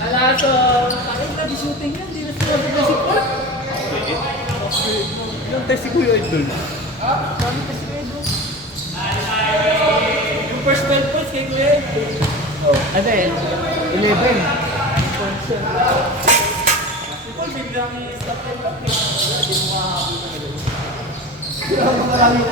Alaso, parang nag-shooting yan, di na sila nag-sipot. Yung test si Kuya Idol. Sabi kasi kayo doon. Yung first 12 points kay Kuya. Ano eh? 11. Ito, biglang i-stop and lock eh. Hindi mo makakabit.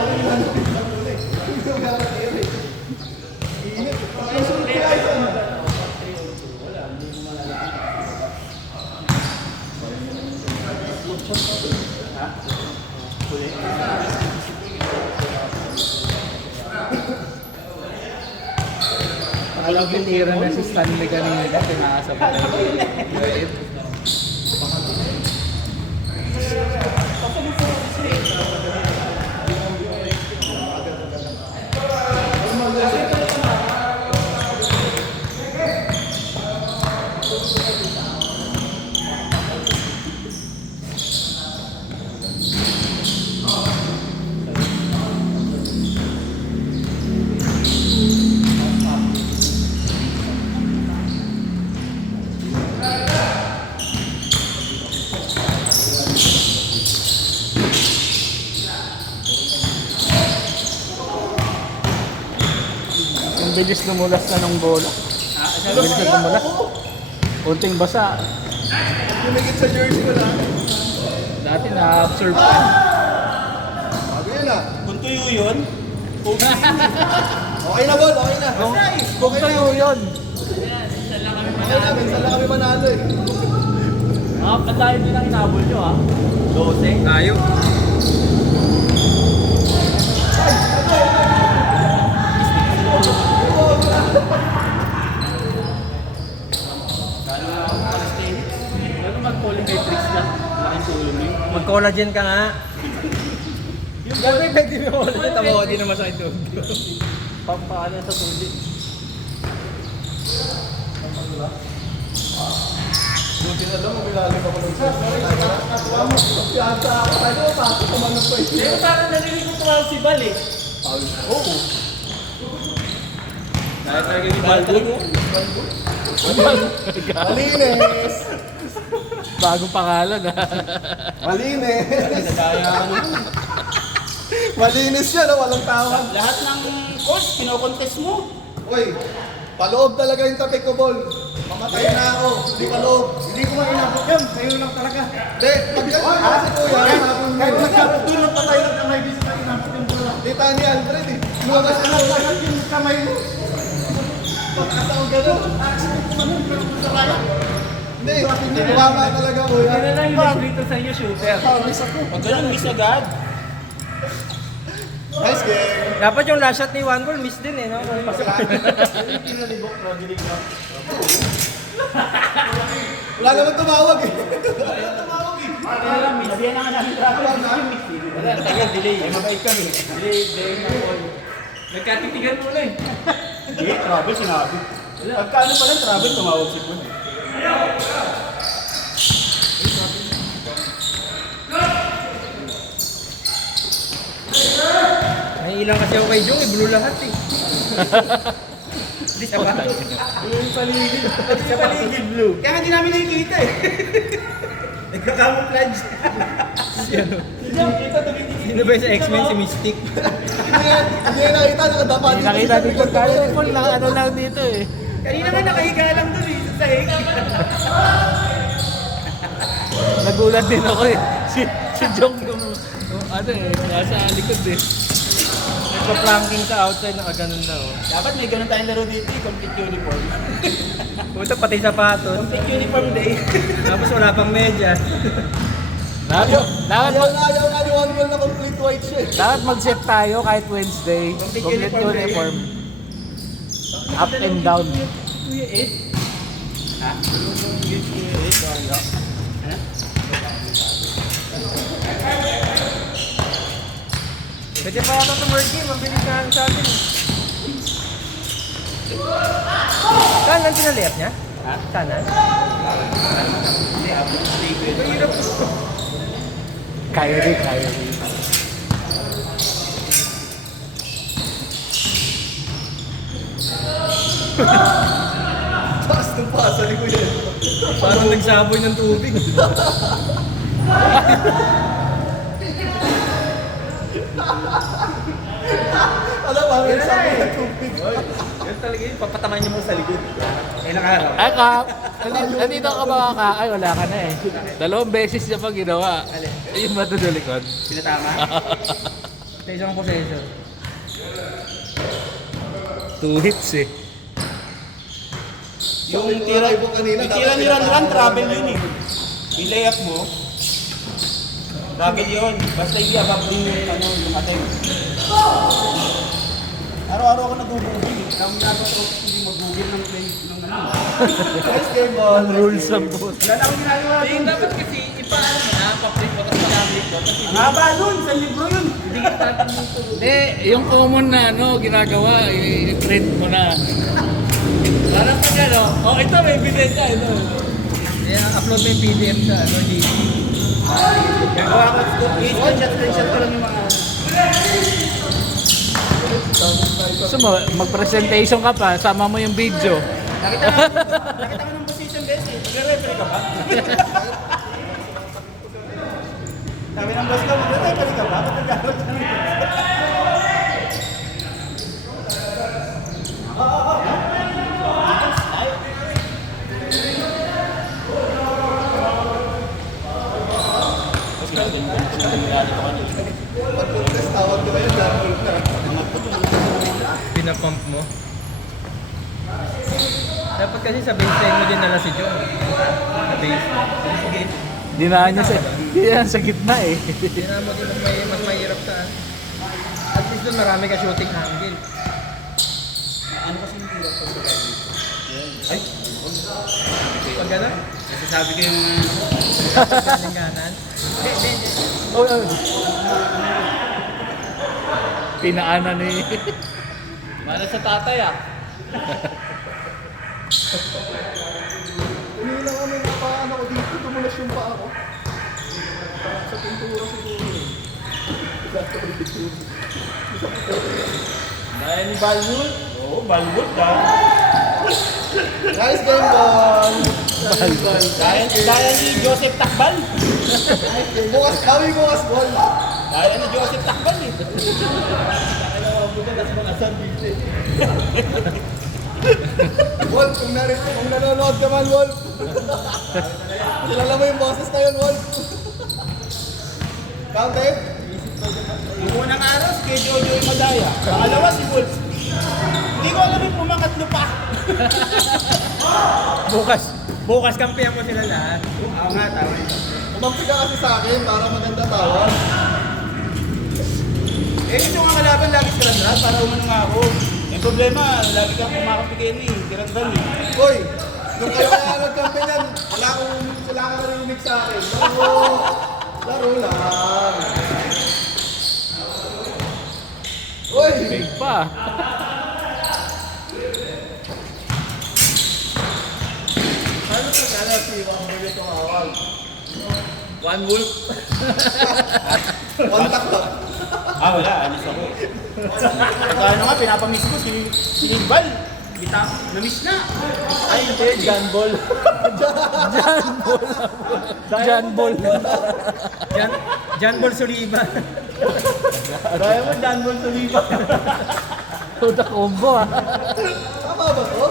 Alam ko tira na si Stanley kanina, pinakasabot na yung Ang bilis lumulas na ng bola. Ang bilis na lumulas. Kunting basa. Lumikit sa jersey ko lang. Dati na-absorb pa. Bago yan ah. Kung tuyo yun, Okay na, Bol. Okay na. Kung tayo yun. Okay na. Minsan lang kami manalo eh. ang layo din ang inabol nyo ah. 12. Tayo. Ano mag-polymetrics na? Laking tulong yun. Mag-collagen ka nga. Yung gagawin pwede mo ulit. Tama ko, di na masakit yun. Pampaano sa tubig. Buti na lang, mabilalim ako ng sa. Natuwa mo. Piyasa ako. Tayo, tapos naman na po eh. Pero parang narinig ko tumawag si Bal eh. Oo. Dahil talaga ni Balbon. Malinis. Bagong pangalan ha. Malinis. Kaya ano. Malinis yan, oh. Walang tawag. Lahat ng course, kinokontest mo. Uy, paloob talaga yung tapik ko, Bol. Mamatay na ako. Hindi paloob. Hindi ko mainabot yan. Kayo lang talaga. Hindi, pagka kasi kuya, kahit nagkapatulog lang patay ng kamay, di sila inabot yung bola. Dita ni Alfred eh. Lumabas na lang yung kamay mo. Pagkasa ko gano'n. Hindi, hindi bumama talaga kuya. Kaya lang yung nag-free sa inyo shooter. Miss ako. Pag ganun, miss agad. Nice game. Dapat yung last shot ni One Goal, miss din eh, no? Wala naman tumawag eh. Kaya lang, miss. Yan ang namin traffic. Yung miss. Wala, tagal, delay. Mabait kami. Delay na call. Nagkatitigan mo na eh. Hindi, travel sinabi. Pagkaano pa lang travel, tumawag si Pun. May ilang kasi ako kay Jong, blue lahat eh. Hindi siya pa. Yung paligid. Yung paligid blue. Kaya nga di namin nakikita eh. Nagka-camouflage. Hindi nakikita, tumitingin. Sino ba yung sa X-Men si Mystic? Hindi na nakita, nakadapa Hindi nakita dito tayo. Full na ano lang dito eh. Kanina nga nakahiga lang doon eh. Sa sahig. Nagulat din ako eh. Si Jong nung ano eh, nasa likod eh. Nagpa-planking sa outside, nakaganon na oh. Dapat may ganun tayong laro dito eh. Complete uniform. Puta pati sapatos. Complete uniform day. Tapos wala pang medyas. Ayaw Dapat nga ni One Goal na complete white shirt. dapat mag-set tayo kahit Wednesday. Complete Complete uniform day. uniform. Up and down. Kuya Ed? Ha? Kuya Ed? Ha? Pwede pa yata itong word game, mabilis na sa atin eh. Saan ang pinalayap niya? Ha? Sana? Hindi, abot stay ko yun. Kyrie. sa likod yan. Parang nagsaboy ng tubig. Alam, parang nagsabi ng tubig. Yan talaga yun, papataman niyo mo sa likod. Eh, nakaharap. Ay, Kap! Nandito ka ba ka? Ay, wala ka na eh. 2 beses niya pa ginawa. Ayun ba ito sa likod? Pinatama? Sa isang possession. 2 hits eh. Yung tira, Ibo kanina, yung tira ni Ran travel yun eh. Yung layup mo, travel yun. Basta hindi above din yung, yung attempt. Araw-araw ako nag-google eh. Kaya mga hindi mag-google ng play ng ano. Nice game, ball. Rules ng boss. Wala na akong ginagawa. Eh, dapat kasi ipaano mo na, pa-print mo, tapos magamit mo. Ang haba nun, sa libro yun. Hindi ka tatanong. Hindi, yung common na ano, ginagawa, i-print mo na. Parang pag ano, oh ito may ebidensya, ito. Yeah, upload mo yung PDF sa ano, GC. Gagawa ko, screenshot ko lang yung mga... Gusto mo, mag-presentation ka pa, sama mo yung video. Nakita ko ng position base eh. Magre-referee ka ba? Sabi ng boss ko, magre-referee ka ba? Ba't nagagawa ka ng Pag-contest, tawag ko yun, double na. Pinapump mo. Dapat kasi sa baseline mo din nala si John. Sa base. Sige. Dinaan niya sa gitna eh. Dinaan mo din mas mahirap sa... At least doon marami ka shooting angle. Ano kasi yung hirap ko sa ay, Pag gano'n? nasasabi ko yung Galing kanan? Hindi. Oh, Pinaanan ni... Mana sa tatay ah. Umila kami na paano ko dito, tumulas yung paa ko. Sa pintura siguro. dahil ni Balwood. Oo, Balwood ka. Nice game, ball. Dahil ni Joseph Takbal. Nice game. Bukas, kami bukas, ball. Dahil ni Joseph Takbal eh. Wolf, kung nanonood ka man, Wolf. Kilala mo yung boses na yun, Wolf. Counted? Yung unang araw, si kay Jojo yung Madaya. Pangalawa si Wolf. Hindi ko alam yung pumangatlo pa. Bukas kampihan mo sila lahat. Oo nga, tama. Umampi ka kasi sa akin para maganda tawag. Eh, yung mga kalaban lagi sa randrat para umano nga ako. Yung problema, lagi kang kumakapigay ni Tirandran eh. Hoy, nung kayo kaya nagkampi yan, wala kang narinig sa akin. Laro lang. Hoy! Big pa. Ano sa kala si Juan Boy tumawag? One wolf. One tak lang. Ah, wala. Alis ako. Kaya nga, pinapamiss ko si Bal. Kita, namiss na. Ay, hindi. John Ball. John Ball. John Ball Soliva. Kaya mo, Dan Ball sa lipa. Tuda combo ah. Tama ba to?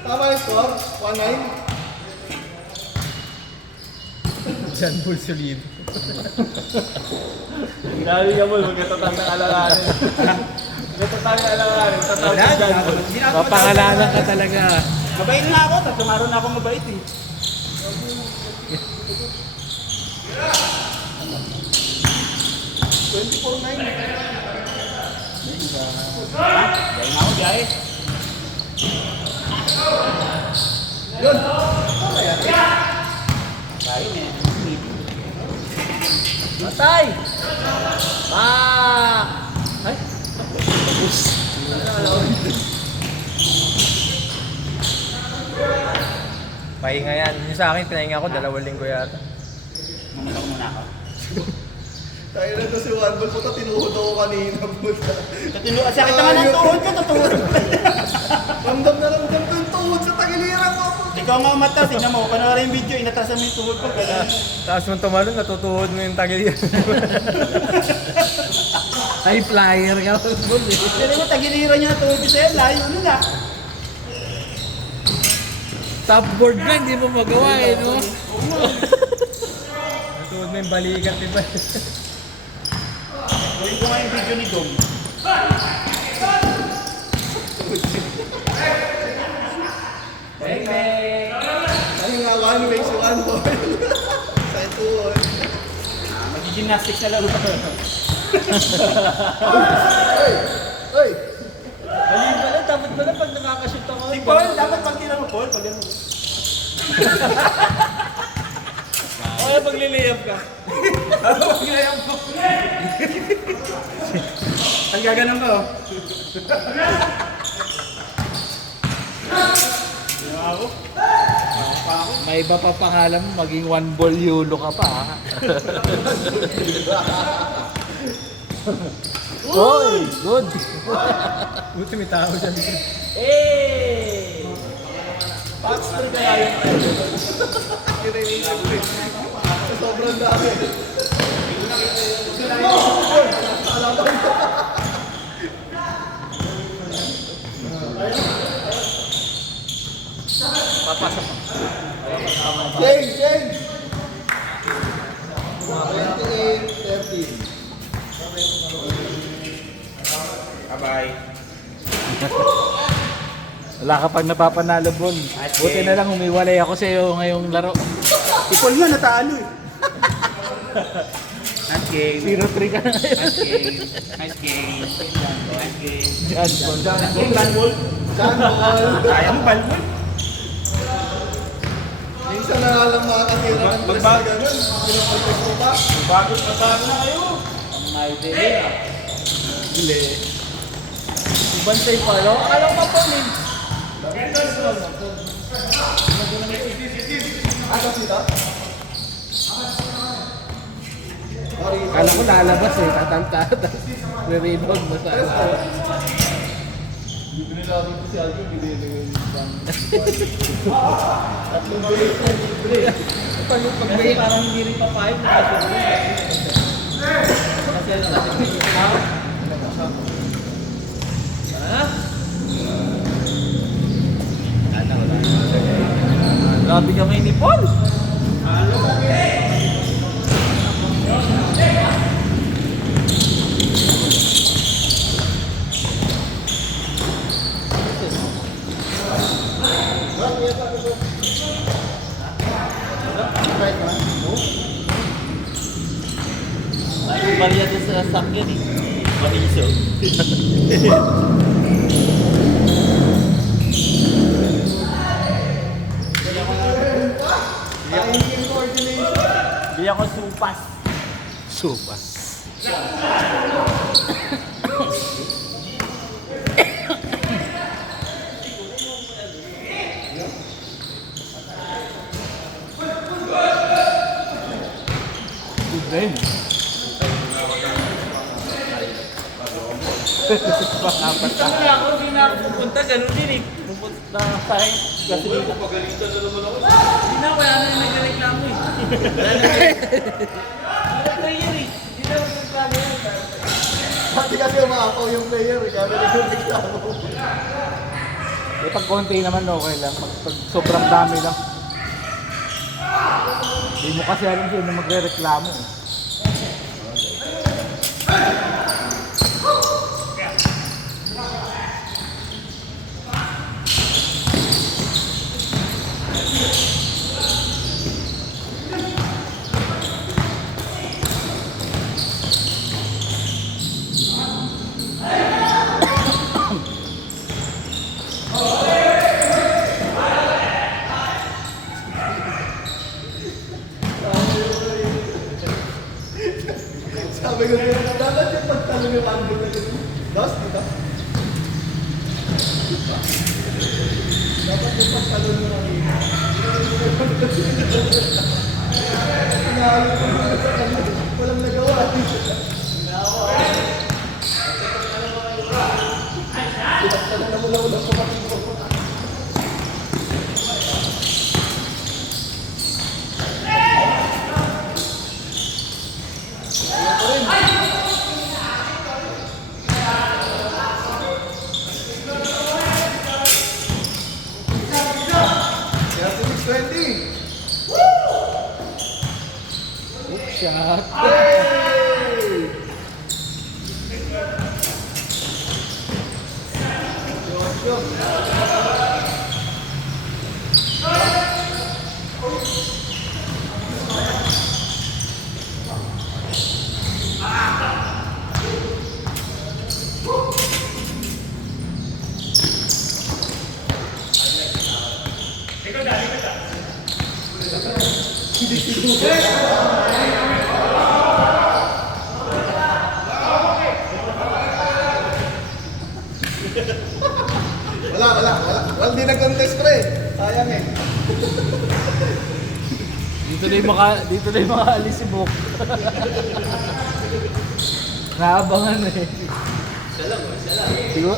Tama yung score? 1-9? John Ball Soliva. Grabe ka mo, magkatatang ng alalahanin. Magkatatang ng alalahanin. Tatawag si Dan Ball. Papangalanan ka talaga. Mabait na ako. Tatlong araw na ako mabait eh. Dahil na ako, biyahe. Yun! Biyahe na yan. Matay! Ay! Pahinga yan. Yung sa akin, pinahinga ko 2 linggo yata. Mamunta ko muna ako. Tayo na to si Juan Boy. Puta, tinuhod ako kanina. Puta. Sakit naman ang tuhod ko, tutuhod. Ramdam na ramdam ko yung tuhod sa tagiliran ko. ikaw nga mata, tingnan mo, panoorin yung video, inatasan mo yung tuhod ko. Taas mong tumalon, natutuhod mo yung tagiliran. High flyer ka. Pero mo, tagiliran niya na tuhod ko sa'yo, layo nun ah. Top board nga, hindi mo magawa eh, no? Natuhod mo yung balikat, diba? Gawin ko nga yung video ni Dom. Ano nga, one makes one boy. Sa tuhod. Mag-gymnastics na laro pa to. Hey! Mali pala, dapat pala pag nakakashoot ako. Si Paul, dapat pag tira mo, Paul, pag gano'n. Kaya pag-layup ka. Pag-layup ko. Ang gaganon ka, oh. Ako? May iba pa pangalan mo, maging one ball yulo ka pa, ha? Oy, good. Buti may tao dyan. Hey! Paxter kaya yung sobrang dami. Papasok mo. Change! 28-13. Bye-bye. Wala ka pag napapanalo, Bon. Buti na lang humiwalay ako sa iyo ngayong laro. Si Paul nga natalo eh. Nice game. 0-3 ka na ngayon. Nice game. Nice game. Nice game. Yan, Bon. Nice game, Banwol. Saan mo? Kaya mo, Banwol. Minsan na lang makakatira ng press na gano'n. Pinaprotect mo pa. Bago na kayo. Ang idea ah. Huli. Bantay pa, no? Akala ko pa po, min. Ano sila? Akala ko lalabas eh, tatanta. Re-rebound mo sa Bibili namin ko si Alvin, binili yung Pag may parang hindi rin papayag, nakasulit. Kasi nakasulit. Grabe kamay ni Paul. Ay, bariya din sa sakyan eh. Mahiso. Bili ako supas. Supas. Good game. Sabi ako, hindi na ako pupunta, ganun din eh. Pupunta sa akin, kasi dito pagalitan na naman ako. Hindi na, wala na yung nagreklamo eh. Wala na yun eh. Hindi na ako nagreklamo yun. Pati kasi umakaw yung player, kaya nag-reklamo. Eh, pag konti naman okay lang. Pag sobrang dami lang. Hindi mo kasi alam sino magre-reklamo eh. Sabi ko rin, dapat yung pagtalo yung andun na yun. Das, dito? Dapat yung pagtalo yung andun. Walang nagawa. Pinagtalo na mula-mula sa kapatid ko. Shot. Hey! Wala, hindi nag-contest pre. Sayang eh. Dito na yung makaalis si Bok. Naabangan eh.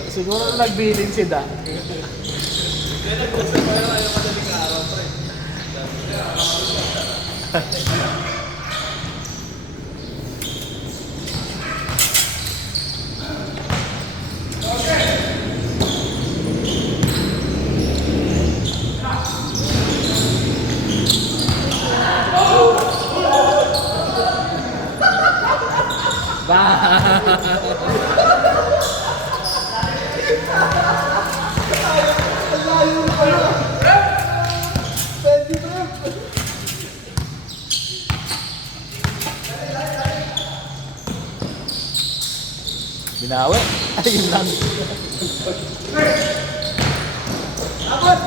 Siguro nagbilin si Da. Ang layo na pala. Pwede pre. Binawi. Ayun lang. Abot!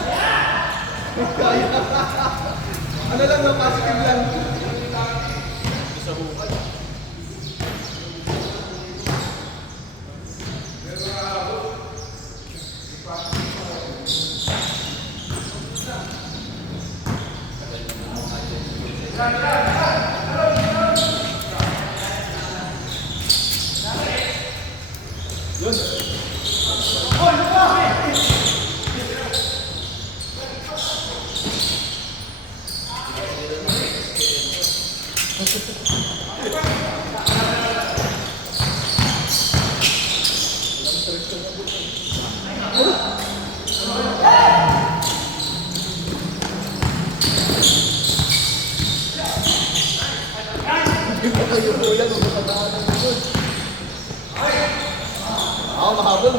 Kaya. Ano lang na positive lang.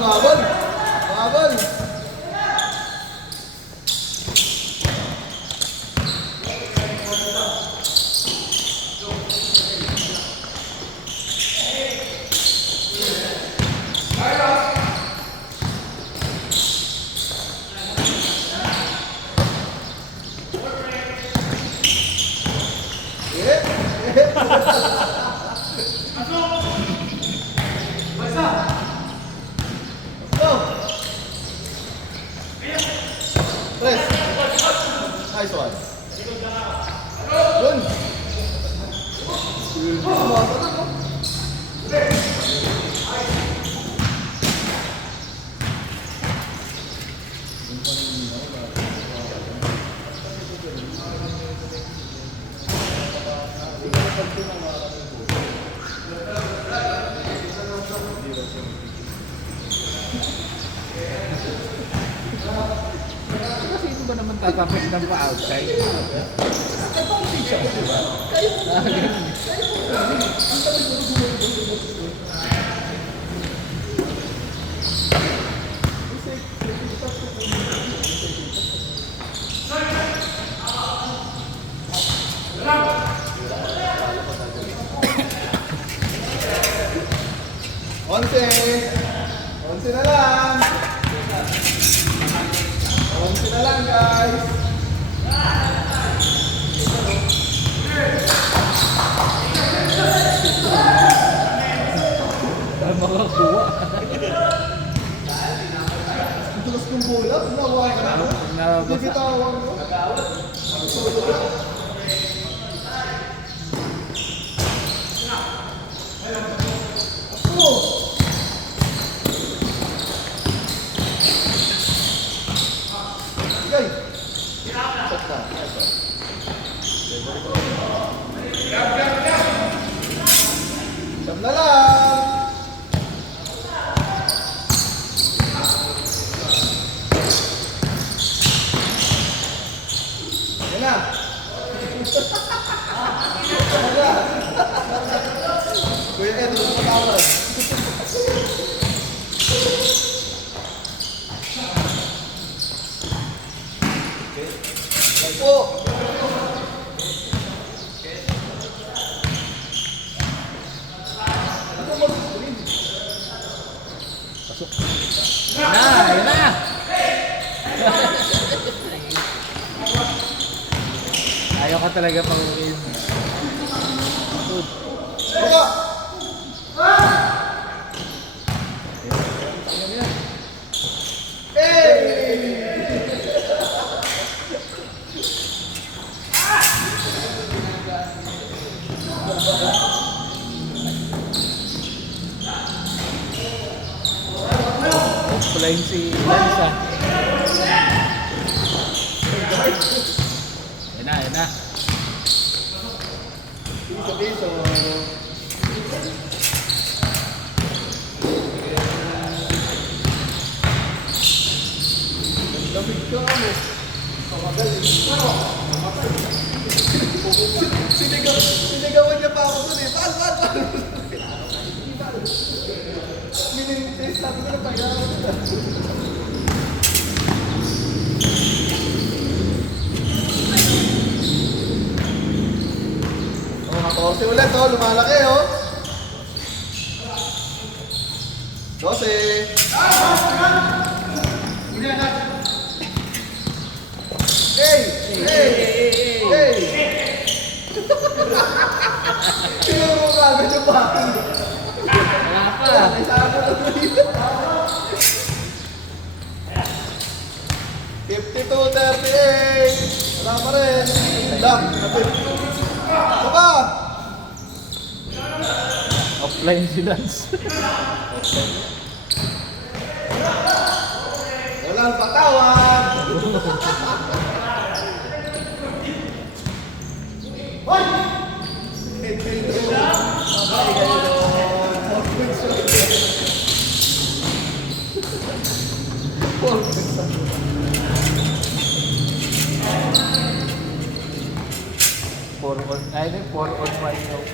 Mahabol. Press. Nice one. Yun. Kasi ito ba naman tatapos ng pa-outside? Ay, pang siya. Onse na lang. Onse na lang, guys. Para makakuha. Ang tulas ng bola. Nawa ka na. Hindi bitawan ko. Gay. Siyam na lang. Yan na. Yan na. Po. Yun na! Ayaw ka talaga pang win. Baka. Offline si Lanza. Yan na, yan na. Piso. Lamig ka mo. Pamagaling. Sinigawan niya pa ako dun eh. Pal! Minintis, sabi ko na pag-aawat na. Nakatose ulit oh, lumalaki oh. 12. Hey! Sino mo kagad yung bakit? Wala pa. Isama na dito. 52-38. Wala pa rin. Lang, napit. Saba! Offline si Lance. Walang patawad. Hoy! Four on 1 yung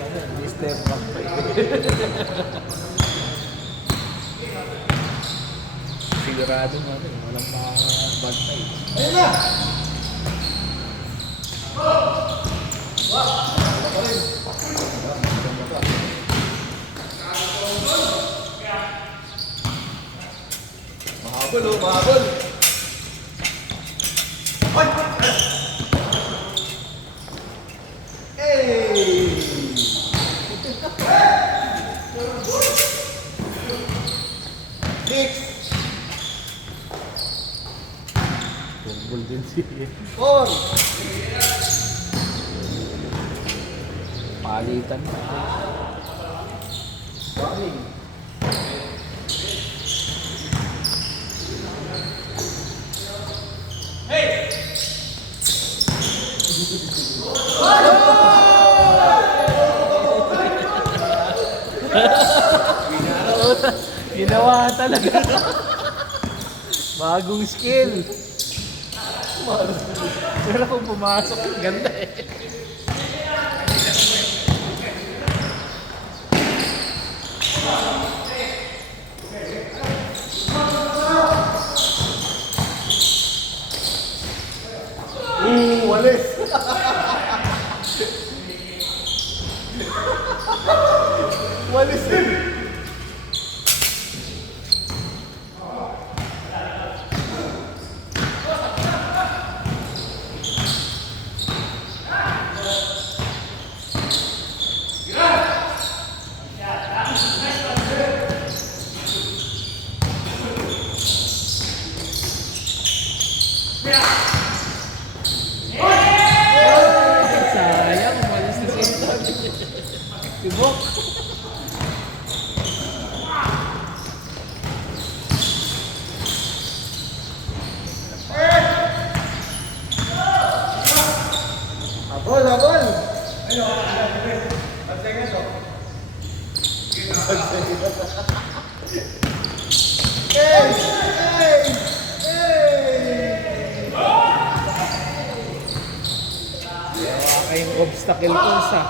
Mr. Mac pa sigurado natin, walang mga bantay. Ayun na! Mahabol oh, mahabol! Hoy! Hey! Six! Football din si 4! palitan na. Running! Ginawa talaga. Bagong skill. Pero kung pumasok, ganda eh. Walis! Walis din! Sayang, umalis na siya. Tibok. Habol, habol! Hey! Hey! Hey! Kayong obstacle course ah.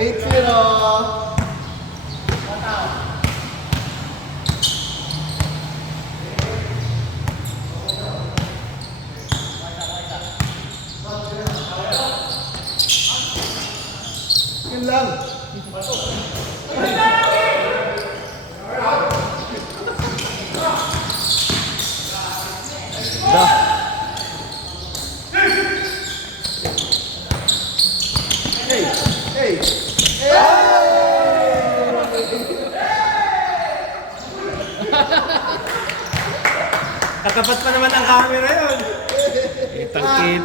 8-0. Yun lang. Hey! Hey! Katapat pa naman ang camera yun. Kitang-kita.